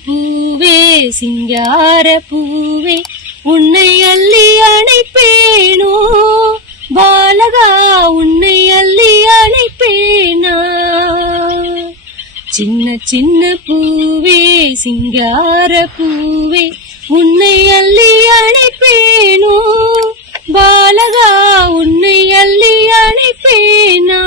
பூவே சிங்கார பூவே உன்னை அள்ளி அணைப்பேனோ பாலகா உன்னை அள்ளி அணைப்பேனா சின்ன சின்ன பூவே சிங்கார பூவே உன்னை அள்ளி அணைப்பேனோ பாலகா உன்னை அள்ளி அணைப்பேனா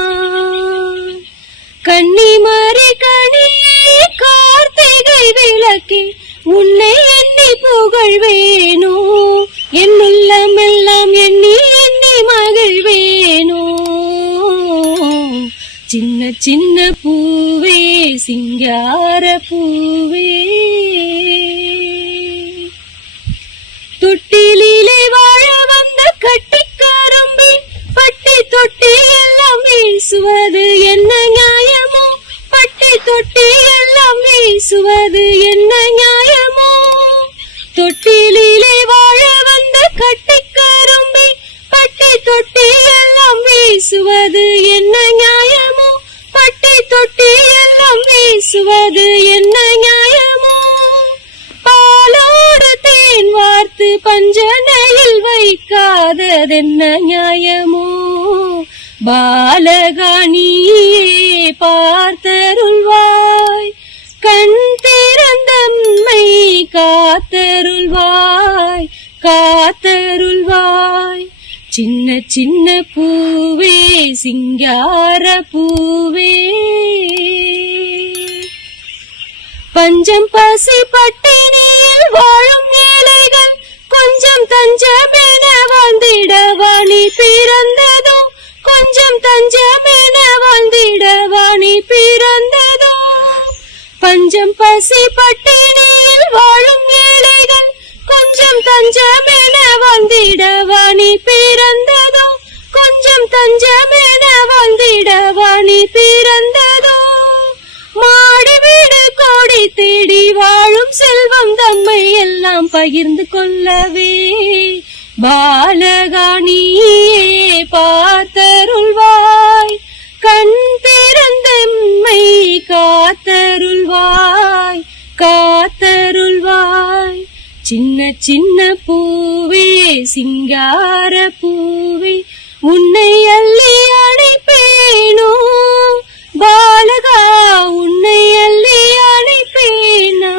கன்னிமரி கனியே கார்த்திகை விளக்கே உன்னை எண்ணி புகழ்வேனோ என் உள்ளமெல்லாம் எண்ணி எண்ணி மகிழ்வேனோ சின்ன சின்ன பூவே சிங்கார பூவே தொட்டிலே வாழ வந்த கட்டிக்காரம்பே பட்டி தொட்டி எல்லாம் வீசுவது என்ன நியாயமோ பட்டி தொட்டி எல்லாம் வீசுவது என்ன நியாயமோ தொட்டிலே வாழ வந்த கட்டிக்காரம்பே பட்டி தொட்டி எல்லாம் வீசுவது என்ன நியாயமோ பட்டி தொட்டி எல்லாம் வீசுவது என்ன நியாயமோ பாலோடு தேன் வார்த்து பஞ்சனையில் வைக்காததென்ன நியாயமோ பாலகா நீயே பார்த்தருள்வாய் கண் திறந்தம்மை காத்தருள்வாய் காத்தருள்வாய் சின்ன சின்ன பூவே சிங்கார பூவே பஞ்சம் பசி பட்டினியில் வாழும் ஏழைகள் கொஞ்சம் தஞ்சமென வாழ்ந்திடவாணி பிறந்ததோ கொஞ்சம் தஞ்சமென வாழ்ந்திடவாணி பிறந்ததோ பஞ்சம் பசி பட்டினியில் வாழும் ஏழைகள் கொஞ்சம் தஞ்சமென வாழ்ந்திடவாணி பிறந்ததோ கொஞ்சம் தஞ்சமென வாழ்ந்திடவாணி பிறந்ததோ மாடி வீடு கோடி தேடி வாழும் செல்வம் தம்மை எல்லாம் பகிர்ந்து கொள்ளவே பாலகா நீயே பார்த்தருள்வாய் கண் திறந்தம்மை காத்தருள்வாய் காத்தருள்வாய் சின்ன சின்ன பூவே சிங்கார பூவே உன்னை அள்ளி அணைப்பேனோ பாலகா உன்னை அள்ளி அணைப்பேனா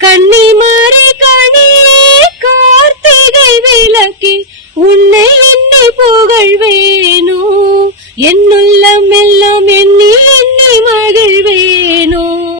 கன்னிமரி கனியே கார்த்திகை விளக்கே உன்னை எண்ணி புகழ்வேனோ என் உள்ளமெல்லாம்